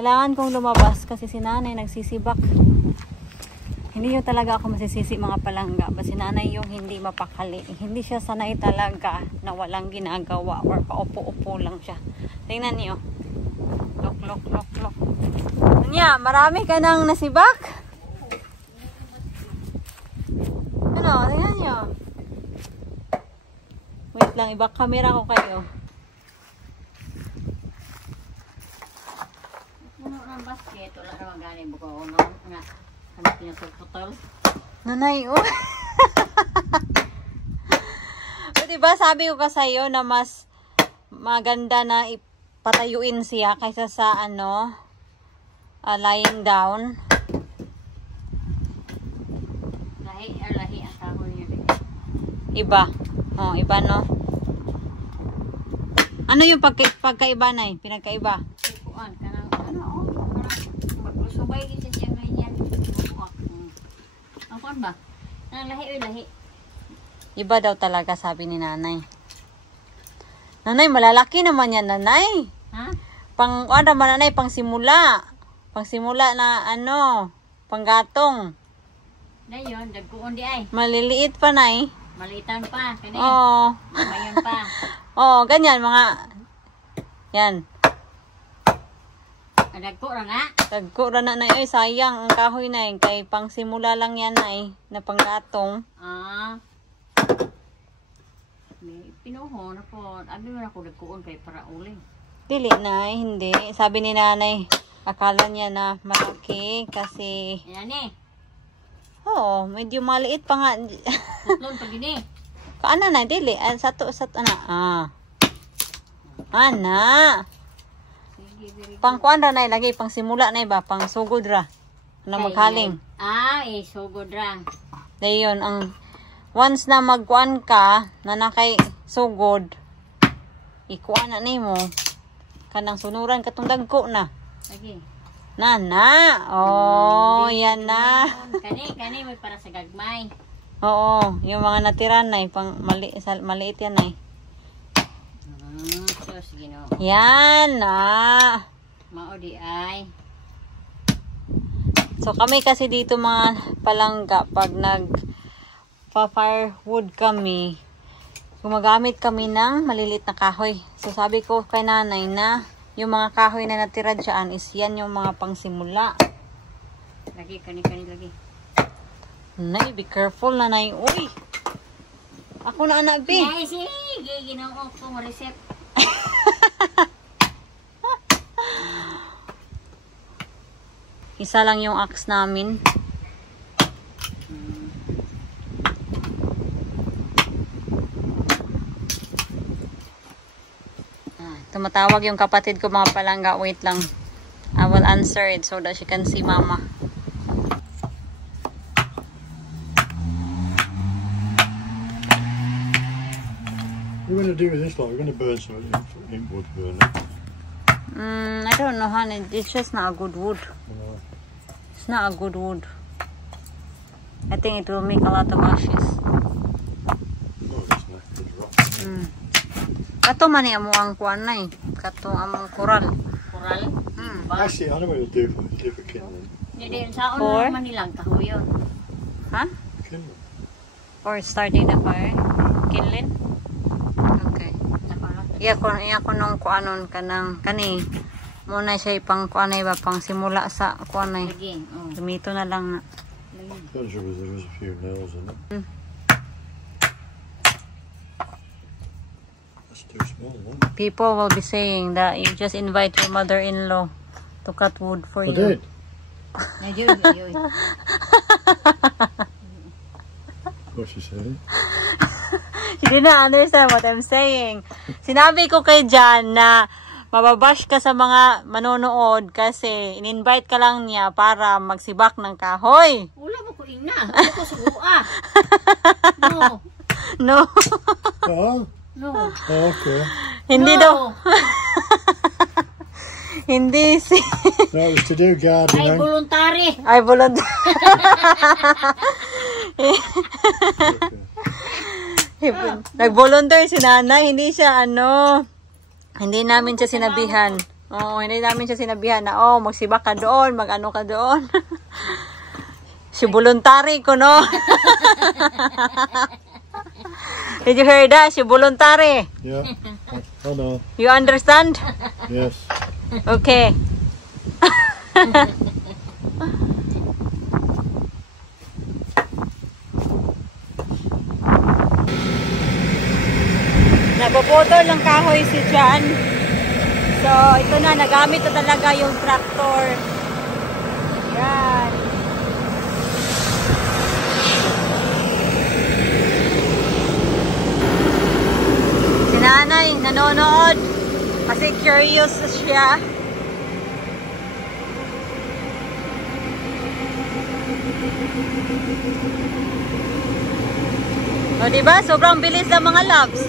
Kailangan kong lumabas kasi si nanay nagsisibak. Hindi yun talaga ako masisisi mga palangga. Ba si nanay yung hindi mapakali. Hindi siya sanay talaga na walang ginagawa or paupo-upo lang siya. Tingnan niyo. Lok. Anya, marami ka nang nasibak? Ano, tingnan niyo. Wait lang, ibak camera ko kayo. Ang basket, wala naman galing buka ko nga. Ano pinasuputol? Nanay, oh. So, diba sabi ko ka sa'yo na mas maganda na ipatayuin siya kaysa sa ano, lying down. Lahi ang kahoy niya. Iba. Oh, iba no. Ano yung pagkaiba na pinagkaiba? Kuan kanang ano maglusubay gid siya may yan. Ang kuan ba? Ang lahi. Iba daw talaga sabi ni nanay. Nanay, malalaki naman yan, nanay. Ha? Ano naman nanay, pang simula. Pang simula na ano, panggatong. Dayon, dagkuon di ay. Maliliit pa nay. Malitan pa kani. Oo. Mayon pa. Oo, ganyan mga yan. Dagko ra na. Dagko ra na nay, ay sayang ang kahoy na kay pang simula lang yan nay na panggatong. May pinuho na po. Abi man ako dagkuon kay para uli. Dili nay, hindi. Sabi ni nanay, akala niya na malaki kasi Yan eh. oo, medyo maliit pa nga. Tatlon pag gini. Kaana na, dili. Sato, ana. Ana. Pang kuan ra na lagi, pang simula na ba? Pang sugod ra. Na maghaling. Sugod ra. Dayon, ang once na magkuan ka, na nakay sugod, ikuan na nimo. Kanang sunuran katong dagko na. Lagi. Nana. Oh, yan na. Kani may para sa gagmay. Oo, yung mga natira na pang maliit yan na Sus, Ginoo. Yan na. Mao di ay. So kami kasi dito mga palangga, pag firewood kami, gumagamit kami ng malilit na kahoy. So sabi ko kay nanay na yung mga kahoy na natira dyan is yan yung mga pangsimula. Lagi, kani lagi. Nay, be careful na nay. Uy! Ako na anak, be. Ay, sige. Ginoo ko mo reset. Isa lang yung axe namin. Tumatawag yung kapatid ko mga palangga. Wait lang. I will answer it so that she can see mama. What are we going to do with this lot? We're going to burn some in wood burner. I don't know, honey. It's just not a good wood. It's not a good wood. I think it will make a lot of ashes. Oh, that's nice. It's rotten. Kato man ni amo ang kuan na Kato among koral. Coral. Actually, I know what it'll do for kindling. Hindi, saan Or? naman nilang kahoyon? Ha? Kindling. Or starting the fire? Kinlin? Okay. Iya ko nung kuanon kanang kani. Muna siya ipang kuanay ba pang simula sa kuanay. Lagi. Tumito na lang na. Not sure if there was a few nails in it. That's too small, isn't it? People will be saying that you just invite your mother-in-law to cut wood for I you. did. What she said? She didn't understand what I'm saying. Sinabi ko kay Jan na mababash ka sa mga manonood kasi in-invite ka lang niya para magsibak ng kahoy. Wala mo ko ina. Ako ko suwa. No. No. Oh? No. Oh, okay. Hindi No. daw. Hindi si... No, it was to do Ay, gardening. voluntary. Ay, volunteer. Nag-volunteer si nanay. Hindi siya ano... Hindi namin siya sinabihan. Oo, hindi namin siya sinabihan na, oh, magsibak ka doon, mag-ano ka doon. Si voluntary ko, no? Did you hear that? Si voluntary. Yeah. Oh no. You understand? Yes. Okay. Napuputol ng kahoy si John. So, ito na, nagamit na talaga yung tractor. Yan. Si nanay, nanonood. Kasi curious siya. O, diba? Sobrang bilis ng mga loves.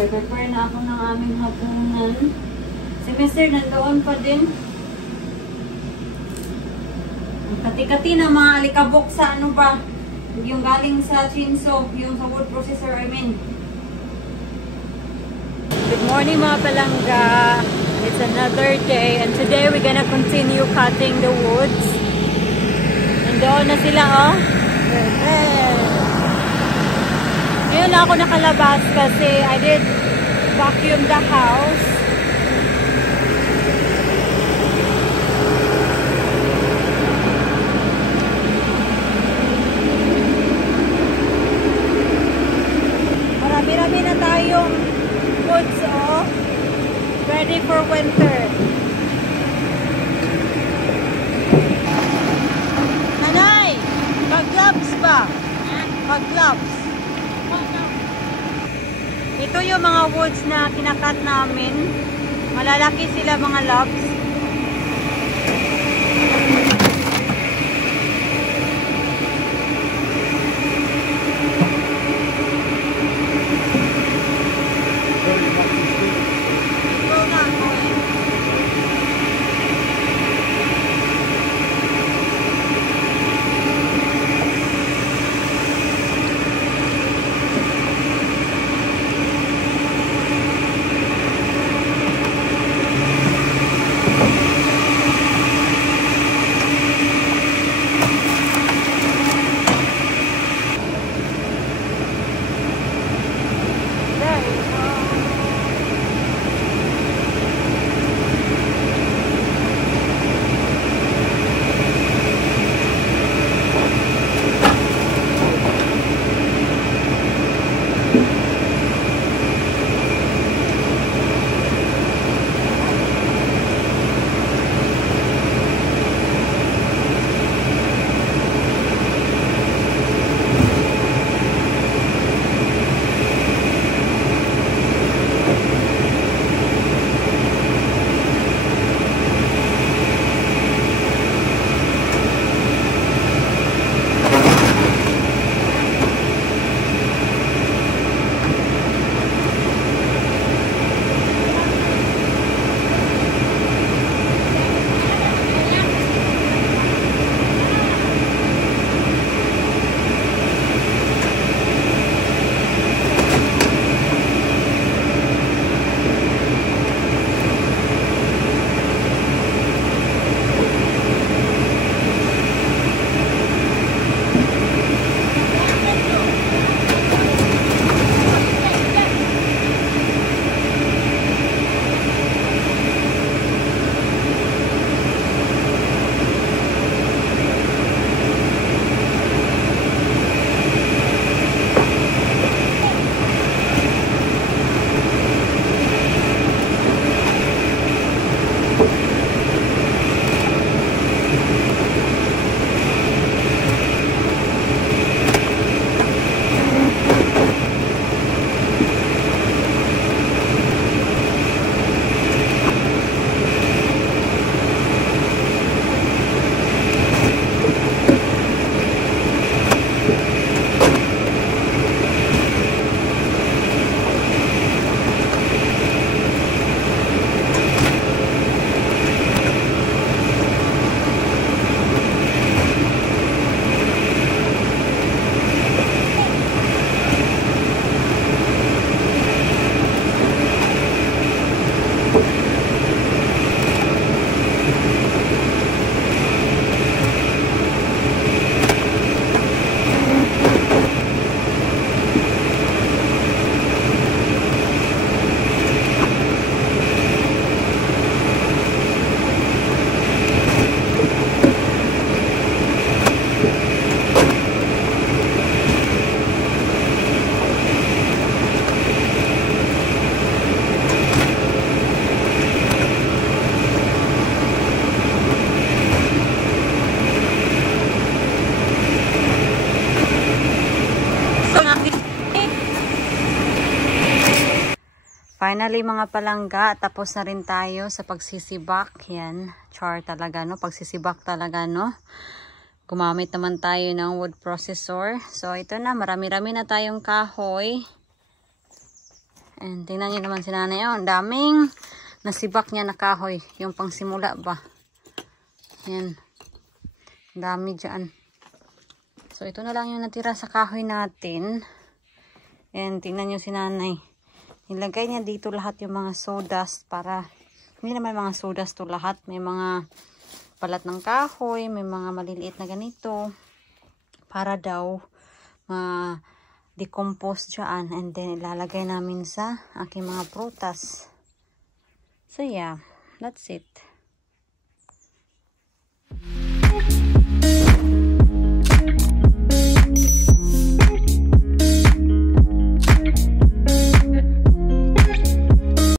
Prepare na ako ng aming hapunan. Si Mr. nandoon pa din. Ang kati-kati na mga alikabok sa ano ba? Yung galing sa chainsaw, yung sa wood processor, I mean. Good morning mga palangga. It's another day and today we're gonna continue cutting the woods. Nandoon na sila, oh. Ngayon ako nakalabas kasi I did vacuum the house. Marami-rami na tayong woods, oh. Ready for winter. Nanay, mag-gloves ba? Mag-gloves. Ito yung mga woods na kinakat namin. Malalaki sila mga loves. Finally mga palangga, tapos na rin tayo sa pagsisibak. Yan, char talaga no, pagsisibak talaga no. Gumamit naman tayo ng wood processor. So ito na, marami-rami na tayong kahoy. And tingnan nyo naman si nanay, oh, ang daming nasibak niya na kahoy. Yung pangsimula ba. Yan, dami dyan. So ito na lang yung natira sa kahoy natin. And tingnan nyo si nanay. Nilagay niya dito lahat yung mga sawdust para, hindi naman mga sawdust to lahat. May mga balat ng kahoy, may mga maliliit na ganito. Para daw ma-decompose dyan. And then ilalagay namin sa aking mga prutas. So yeah, that's it.